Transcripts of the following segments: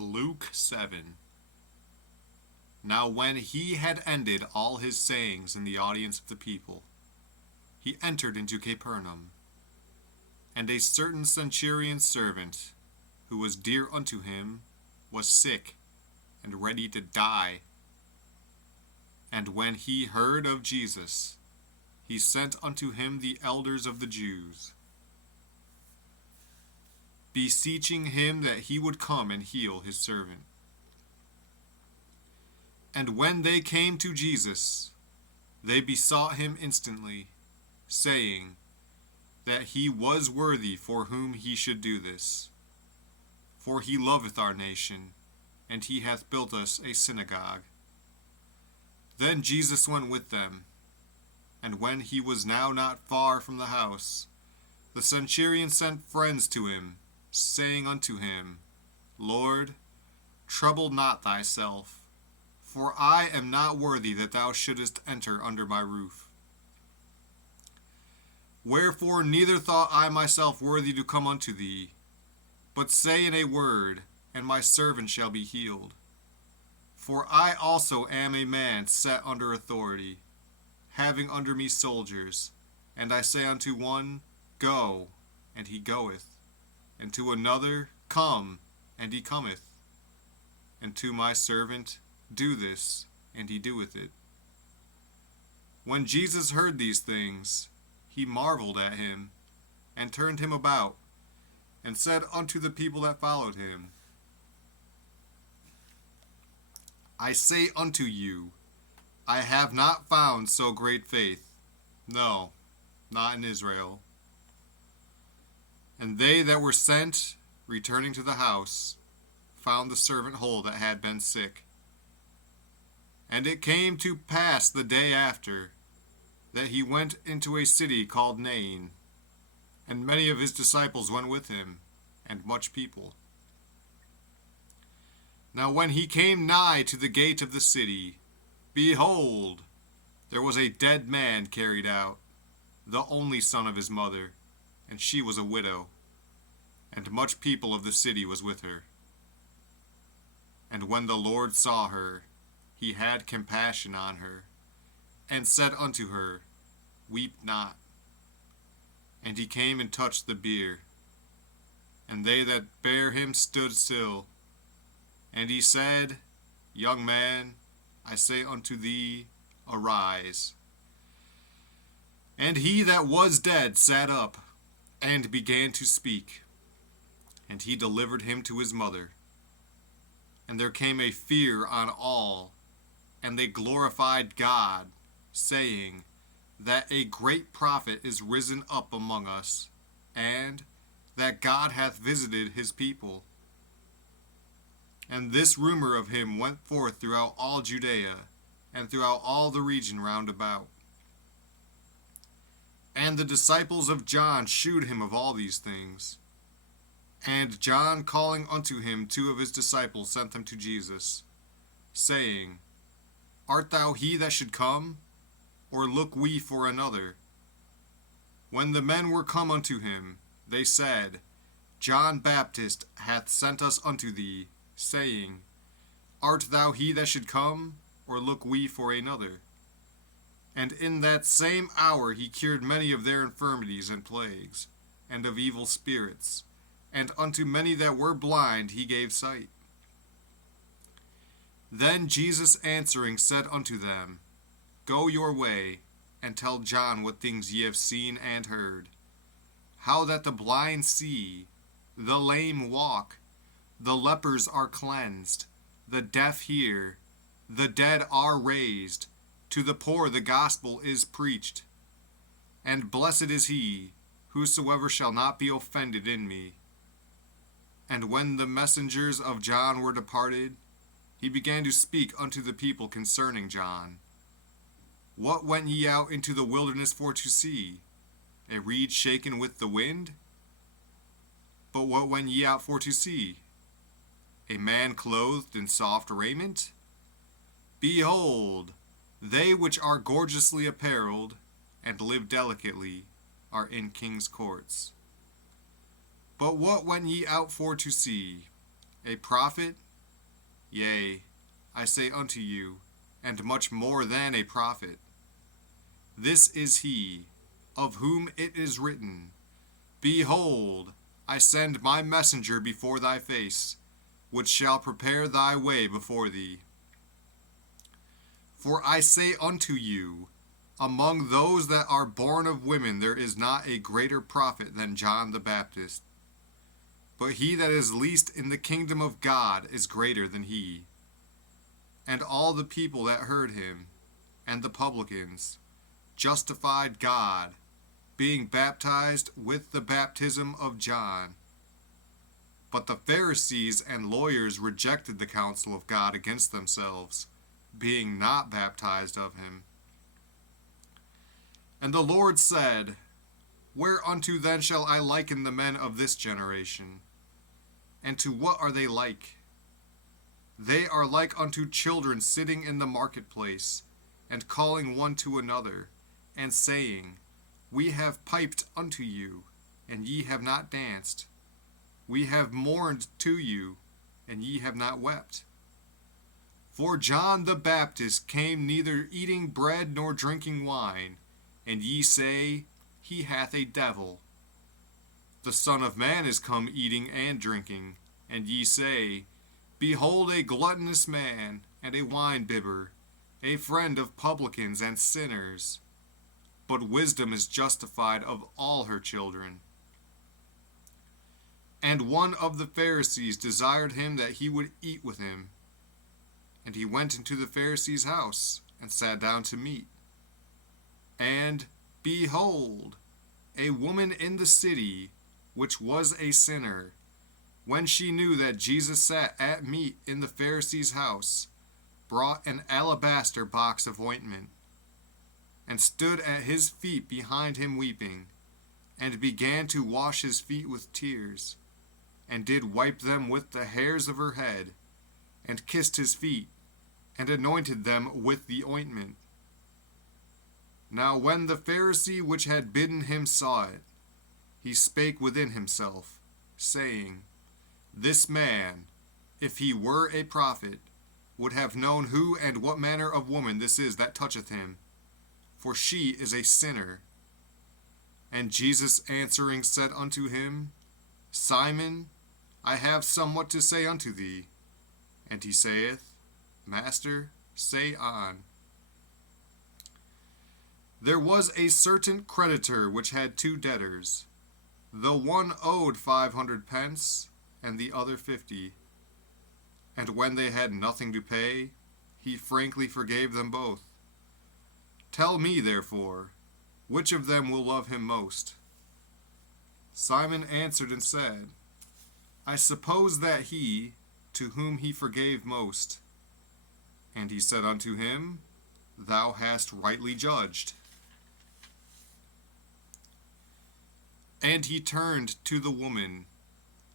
Luke 7. Now when he had ended all his sayings in the audience of the people, he entered into Capernaum. And a certain centurion's servant, who was dear unto him, was sick and ready to die. And when he heard of Jesus, he sent unto him the elders of the Jews, beseeching him that he would come and heal his servant. And when they came to Jesus, they besought him instantly, saying that he was worthy for whom he should do this. For he loveth our nation, and he hath built us a synagogue. Then Jesus went with them, and when he was now not far from the house, the centurion sent friends to him, saying unto him, Lord, trouble not thyself, for I am not worthy that thou shouldest enter under my roof. Wherefore neither thought I myself worthy to come unto thee, but say in a word, and my servant shall be healed. For I also am a man set under authority, having under me soldiers, and I say unto one, Go, and he goeth, and to another, Come, and he cometh, and to my servant, Do this, and he doeth it. When Jesus heard these things, he marveled at him, and turned him about, and said unto the people that followed him, I say unto you, I have not found so great faith, no, not in Israel. And they that were sent, returning to the house, found the servant whole that had been sick. And it came to pass the day after, that he went into a city called Nain, and many of his disciples went with him, and much people. Now when he came nigh to the gate of the city, behold, there was a dead man carried out, the only son of his mother, and she was a widow, and much people of the city was with her. And when the Lord saw her, he had compassion on her, and said unto her, Weep not. And he came and touched the bier, and they that bare him stood still. And he said, Young man, I say unto thee, arise. And he that was dead sat up, and began to speak. And he delivered him to his mother. And there came a fear on all, and they glorified God, saying, that a great prophet is risen up among us, and that God hath visited his people. And this rumor of him went forth throughout all Judea, and throughout all the region round about. And the disciples of John shewed him of all these things. And John, calling unto him 2 of his disciples, sent them to Jesus, saying, Art thou he that should come, or look we for another? When the men were come unto him, they said, John Baptist hath sent us unto thee, saying, Art thou he that should come, or look we for another? And in that same hour he cured many of their infirmities and plagues, and of evil spirits, and unto many that were blind he gave sight. Then Jesus answering said unto them, Go your way, and tell John what things ye have seen and heard, how that the blind see, the lame walk, the lepers are cleansed, the deaf hear, the dead are raised, to the poor the gospel is preached. And blessed is he, whosoever shall not be offended in me. And when the messengers of John were departed, he began to speak unto the people concerning John. What went ye out into the wilderness for to see? A reed shaken with the wind? But what went ye out for to see? A man clothed in soft raiment? Behold, they which are gorgeously apparelled, and live delicately, are in king's courts. But what went ye out for to see? A prophet? Yea, I say unto you, and much more than a prophet. This is he, of whom it is written, Behold, I send my messenger before thy face, which shall prepare thy way before thee. For I say unto you, among those that are born of women there is not a greater prophet than John the Baptist. But he that is least in the kingdom of God is greater than he. And all the people that heard him, and the publicans, justified God, being baptized with the baptism of John. But the Pharisees and lawyers rejected the counsel of God against themselves, being not baptized of him. And the Lord said, Whereunto then shall I liken the men of this generation? And to what are they like? They are like unto children sitting in the marketplace, and calling one to another, and saying, We have piped unto you, and ye have not danced. We have mourned to you, and ye have not wept. For John the Baptist came neither eating bread nor drinking wine, and ye say, He hath a devil. The Son of Man is come eating and drinking, and ye say, Behold a gluttonous man, and a winebibber, a friend of publicans and sinners. But wisdom is justified of all her children. And one of the Pharisees desired him that he would eat with him. And he went into the Pharisee's house, and sat down to meat. And, behold, a woman in the city, which was a sinner, when she knew that Jesus sat at meat in the Pharisee's house, brought an alabaster box of ointment, and stood at his feet behind him weeping, and began to wash his feet with tears, and did wipe them with the hairs of her head, and kissed his feet, and anointed them with the ointment. Now when the Pharisee which had bidden him saw it, he spake within himself, saying, This man, if he were a prophet, would have known who and what manner of woman this is that toucheth him, for she is a sinner. And Jesus answering said unto him, Simon, I have somewhat to say unto thee. And he saith, Master, say on. There was a certain creditor which had two debtors. The one owed 500 pence, and the other 50. And when they had nothing to pay, he frankly forgave them both. Tell me, therefore, which of them will love him most? Simon answered and said, I suppose that he, to whom he forgave most. And he said unto him, Thou hast rightly judged. And he turned to the woman,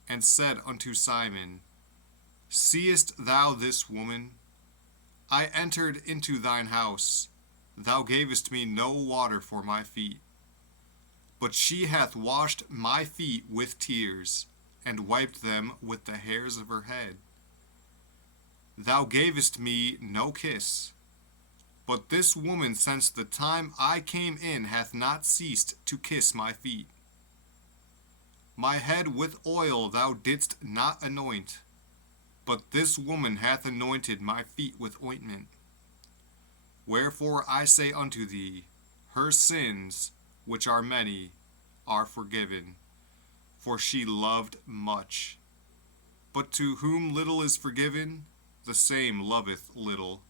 and said unto Simon, Seest thou this woman? I entered into thine house. Thou gavest me no water for my feet. But she hath washed my feet with tears, and wiped them with the hairs of her head. Thou gavest me no kiss. But this woman since the time I came in hath not ceased to kiss my feet. My head with oil thou didst not anoint, but this woman hath anointed my feet with ointment. Wherefore I say unto thee, her sins, which are many, are forgiven, for she loved much. But to whom little is forgiven, the same loveth little.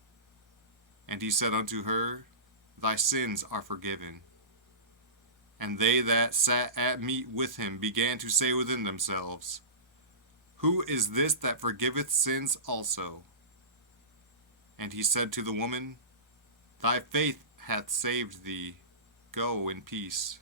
And he said unto her, Thy sins are forgiven. And they that sat at meat with him began to say within themselves, Who is this that forgiveth sins also? And he said to the woman, Thy faith hath saved thee. Go in peace.